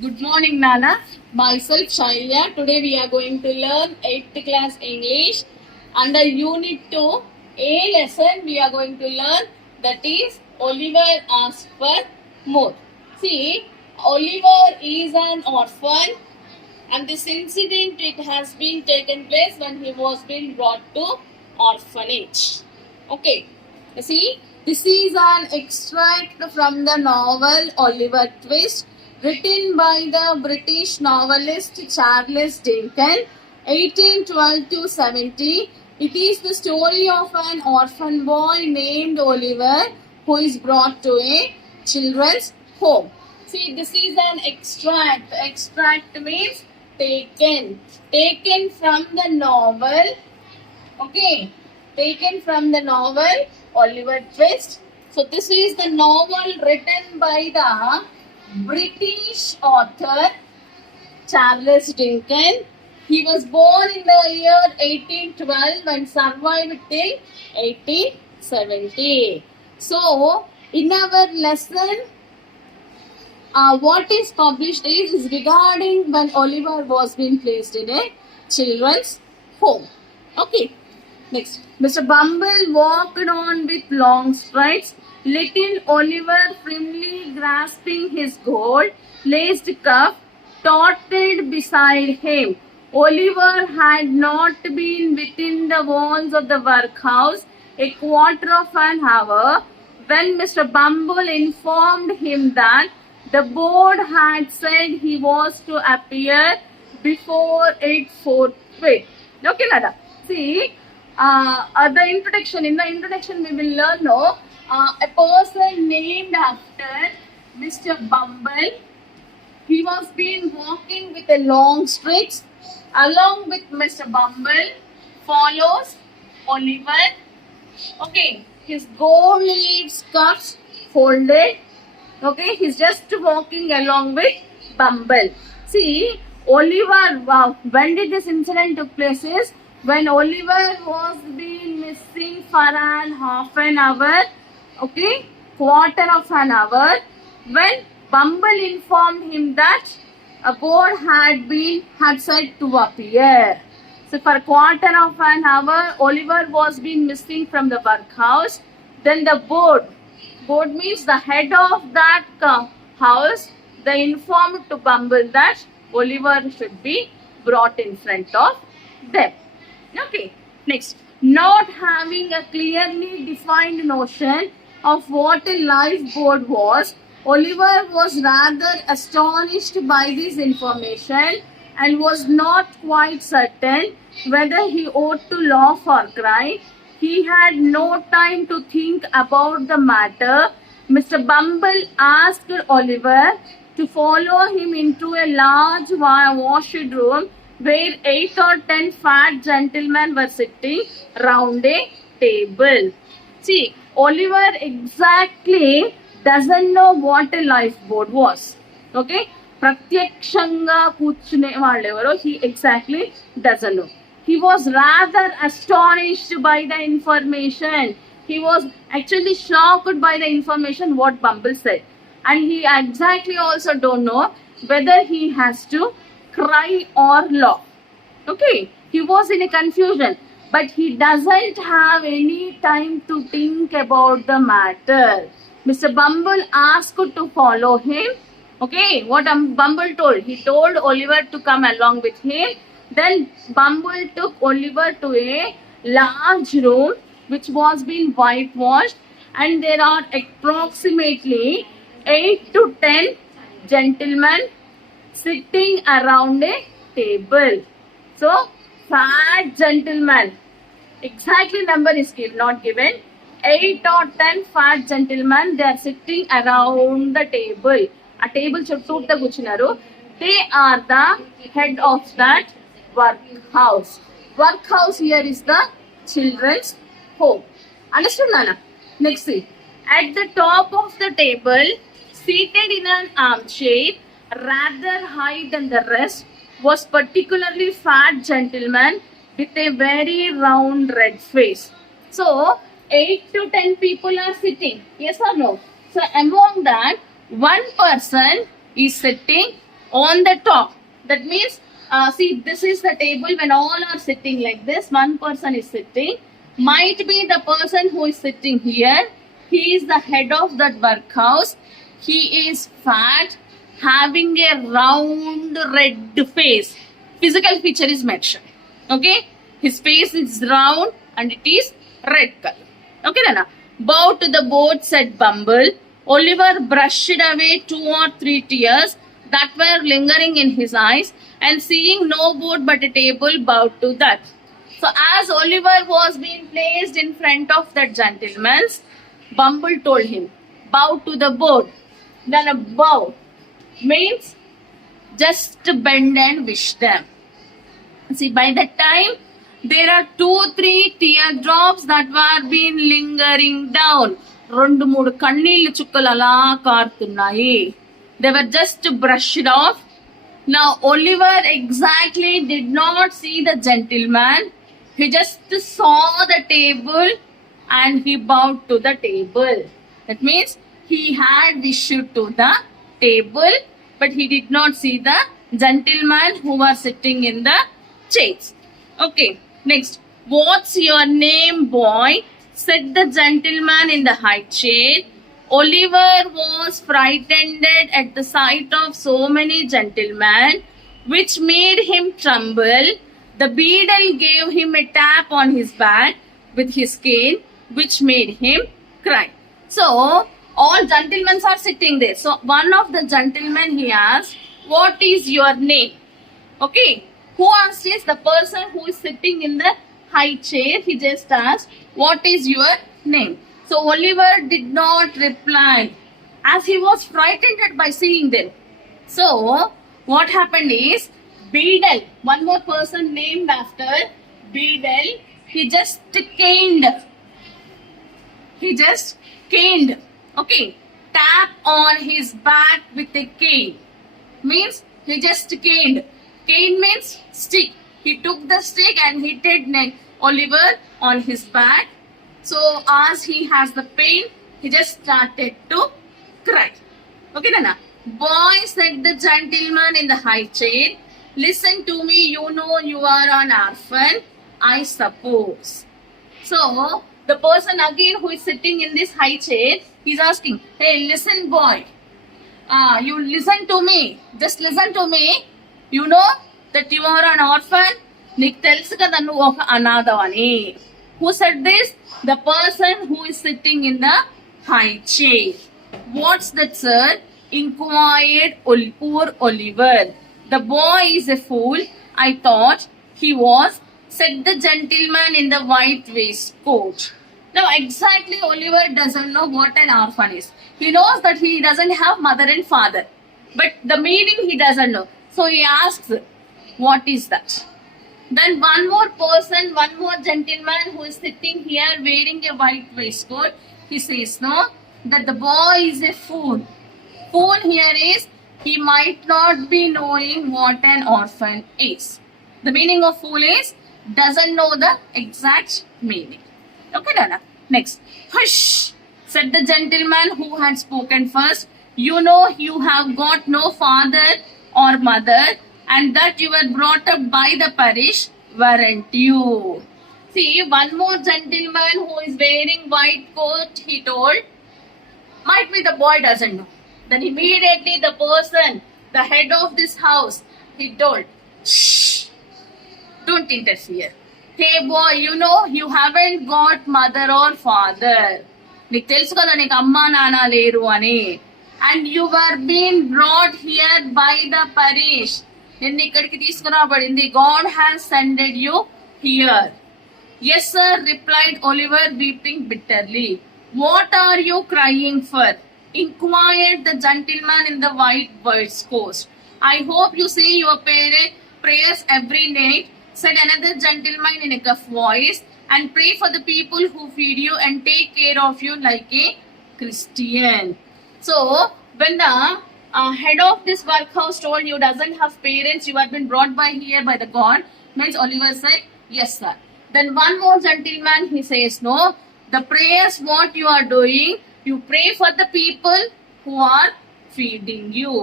Good morning, Nana. Myself, Shailya. Today we are going to learn 8th class English. Under Unit 2, A lesson, we are going to learn that is Oliver asks for more. See, Oliver is an orphan and this incident it has been taken place when he was being brought to orphanage. Okay, see, this is an extract from the novel Oliver Twist, written by the British novelist Charles Dickens, 1812 to 70. It is the story of an orphan boy named Oliver who is brought to a children's home. See, this is an extract. Extract means taken. Taken from the novel. Okay. Taken from the novel Oliver Twist. So, this is the novel written by the British author Charles Dickens. He was born in the year 1812 and survived till 1870. So, in our lesson, what is published is regarding when Oliver was being placed in a children's home. Okay. Next. Mr. Bumble walked on with long strides. Little Oliver, firmly grasping his gold-laced cuff, tottered beside him. Oliver had not been within the walls of the workhouse a quarter of an hour when Mr. Bumble informed him that the board had said he was to appear before 8 forthwith. Okay, Nada. See, the introduction. In the introduction, we will learn a person named after Mr. Bumble. He was been walking with a long strides. Along with Mr. Bumble follows Oliver. Okay, his gold leaf scarf folded. Okay, he's just walking along with Bumble. See, Oliver, when did this incident took place is when Oliver was being missing for an half an hour, okay, quarter of an hour, when Bumble informed him that a board had said to appear. So for a quarter of an hour, Oliver was being missing from the workhouse. Then the board means the head of that house, they informed to Bumble that Oliver should be brought in front of them. Okay, next. Not having a clearly defined notion of what a lifeboat was, Oliver was rather astonished by this information and was not quite certain whether he ought to laugh or cry. He had no time to think about the matter. Mr. Bumble asked Oliver to follow him into a large washroom where 8 or 10 fat gentlemen were sitting round a table. See, Oliver exactly doesn't know what a lifeboat was. Okay? ప్రత్యక్షంగా కూర్చునే వాళ్ళు ఎవరో he exactly doesn't know. He was rather astonished by the information. He was actually shocked by the information what Bumble said. And he exactly also don't know whether he has to cry or laugh. Okay, he was in a confusion, but he doesn't have any time to think about the matter. Mr. Bumble asked to follow him. Okay, what Bumble told? He told Oliver to come along with him. Then Bumble took Oliver to a large room which was being whitewashed, and there are approximately 8 to 10 gentlemen sitting around a table. So, fat gentlemen, exactly number is not given. 8 or 10 fat gentlemen, they are sitting around the table. A table చుట్టూతా కూర్చున్నారు. They are the head of that workhouse. Workhouse here is the children's home. Understood, Nana? Next see. At the top of the table, seated in an armchair, rather high than the rest, was particularly fat gentleman with a very round red face. So, 8 to 10 people are sitting. Yes or no? So, among that, one person is sitting on the top. That means, see, this is the table when all are sitting like this. One person is sitting. Might be the person who is sitting here. He is the head of that workhouse. He is fat, having a round red face. Physical feature is mentioned. Okay, his face is round and it is red color. Okay, Nana. Bow to the board, said Bumble. Oliver brushed away 2 or 3 tears that were lingering in his eyes, and seeing no board but a table, bowed to that. So as Oliver was being placed in front of that gentleman's, Bumble told him, bow to the board. Then a bow means just bend and wish them. See, by that time, there are 2-3 teardrops that were been lingering down. 2-3 కన్నీళ్ళు చుక్కలు అలా కారుతున్నాయి. They were just brushed off. Now Oliver exactly did not see the gentleman. He just saw the table and he bowed to the table. That means he had wished to the table, but he did not see the gentleman who was sitting in the chairs. Okay, next. What's your name, boy? Said the gentleman in the high chair. Oliver was frightened at the sight of so many gentlemen, which made him tremble. The beadle gave him a tap on his back with his cane, which made him cry. So, all gentlemen are sitting there. So, one of the gentlemen, he asked, what is your name? Okay, who asked is the person who is sitting in the high chair. He just asked, what is your name? So Oliver did not reply, as he was frightened by seeing them. So what happened is, Beadle, one more person named after Beadle, he just caned. Okay, tap on his back with a cane. Means he just caned. Cane means stick. He took the stick and hit Oliver on his back. So as he has the pain, he just started to cry. Okay, Nana. Boy, said the gentleman in the high chair, listen to me, you know you are an orphan, I suppose. So the person again who is sitting in this high chair, he's asking, hey, listen boy, you listen to me, just listen to me. You know that you are an orphan? నీకు తెలుసు కదా నువ్వు ఒక అనాథవని. Who said this? The person who is sitting in the high chair. What's that, sir? Inquired poor Oliver. The boy is a fool, I thought he was, said the gentleman in the white waistcoat. Now exactly Oliver doesn't know what an orphan is. He knows that he doesn't have mother and father, but the meaning he doesn't know. So he asks, what is that? Then one more person, one more gentleman who is sitting here wearing a white waistcoat, he says, no, that the boy is a fool. Fool here is, he might not be knowing what an orphan is. The meaning of fool is, doesn't know the exact meaning. Okay, Dana. Next. Hush, said the gentleman who had spoken first. You know you have got no father or mother, and that you were brought up by the parish, weren't you? See, one more gentleman who is wearing white coat, he told, might be the boy doesn't know. Then immediately the person, the head of this house, he told, shh, don't interfere. Hey boy, you know you haven't got mother or father. నీకు తెలుసు కదా నీకు అమ్మా నాన్న లేరు అని. And you were being brought here by the parish. నిన్ను ఇక్కడికి తీసుకురాబడింది. God has sent you here. Yes sir, replied Oliver, weeping bitterly. What are you crying for? Inquired the gentleman in the white waistcoat. I hope you say your prayers every night, said another gentleman in a gruff voice, and pray for the people who feed you and take care of you like a Christian. So when the head of this workhouse told you doesn't have parents, you have been brought by here by the God, means Oliver said, yes sir. Then one more gentleman, he says, no, the prayers what you are doing, you pray for the people who are feeding you.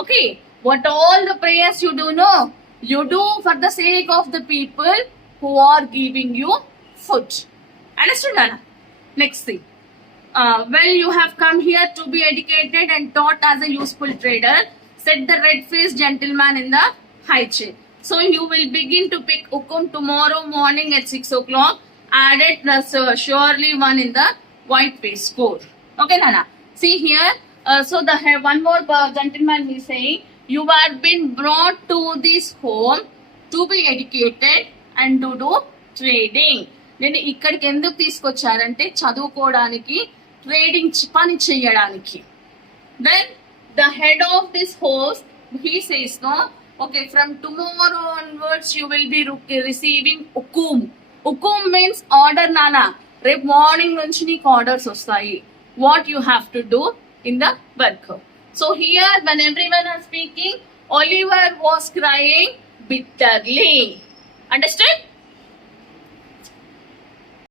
Okay, What all the prayers you do, no? You do for the sake of the people who are giving you food. Understood, Anna? Next thing. Well, you have come here to be educated and taught as a useful trader, said the red-faced gentleman in the high chair. So you will begin to pick ukum tomorrow morning at 6 o'clock. Added plus surely one in the white-faced coat. Okay, Nana. See here. So the one more gentleman is saying, you are been brought to this home to be educated and to do trading. నేను ఇక్కడికి ఎందుకు తీసుకొచ్చారంటే చదువుకోవడానికి trading పని చేయడానికి. Then the head of this house, he says, no, okay, from tomorrow onwards you will be receiving ukum. Ukum means order, Nana. రేపు morning నుంచి నీకు orders వస్తాయి. What you have to do in the work. So here when everyone is speaking, Oliver was crying bitterly. Understood?